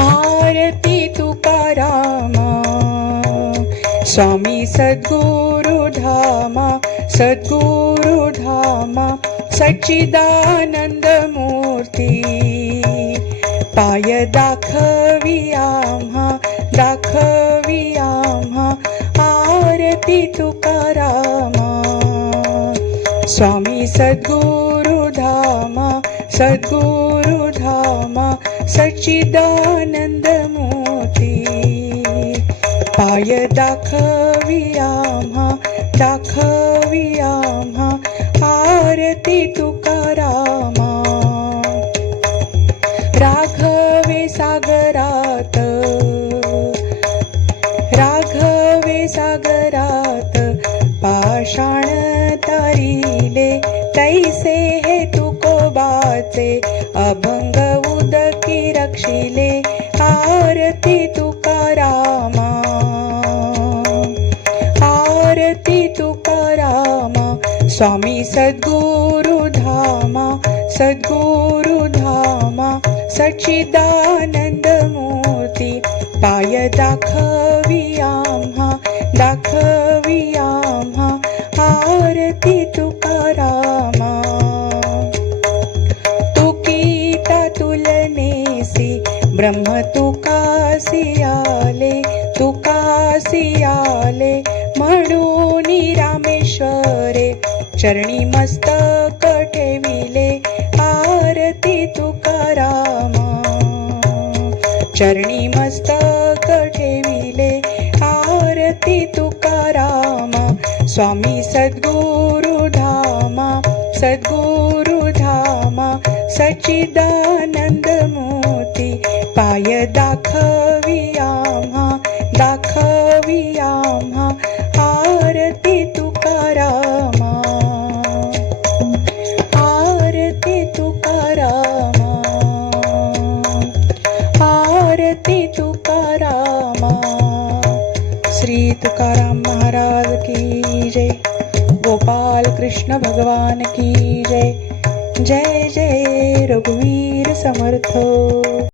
आरती तुकारामा स्वामी सद्गुरु धामा, सद्गुरु धामा सच्चिदानंद मूर्ती पाय दाखवी आम्हा, दाखवी आम्हा आरती तुकारामा स्वामी सद्गुरु धामा, सद्गुरु धामा सच्चिदानंद मूर्ती पाय दाखवी आम्हा, दाखवी आम्हा आरती तुकारामा राघवे सागरात, राघवे सागरात पाषाण तारिले तैसे हे तुकोबाचे अभंग उदकी रक्षिले आरती तुकारामा, आरती तुकारामा स्वामी सद्गुरु धामा, सद्गुरु धामा सच्चिदानंद मूर्ती पाय दाखवी आम्हा, दाखवी आम्हा आरती तुकारामा तुकीता तुलनेसी ब्रह्म तुकासी आले, तुकासी आले म्हणून रामेश्वरे चरणी मस्तक ठेविले आरती तुकारामा, चरणी मस्तक ठेविले आरती तुकारामा स्वामी सद्गुरु धामा, सद्गुरु धामा सच्चिदानंद मूर्ती पाय दाखवी आम्हा, दाखवी आम्हा आरती तुकारामा, आरती तुकारामा, आरती तुकारामा। श्री तुकाराम महाराज की जय, गोपाल कृष्ण भगवान की जय, जय जय रघुवीर समर्थ।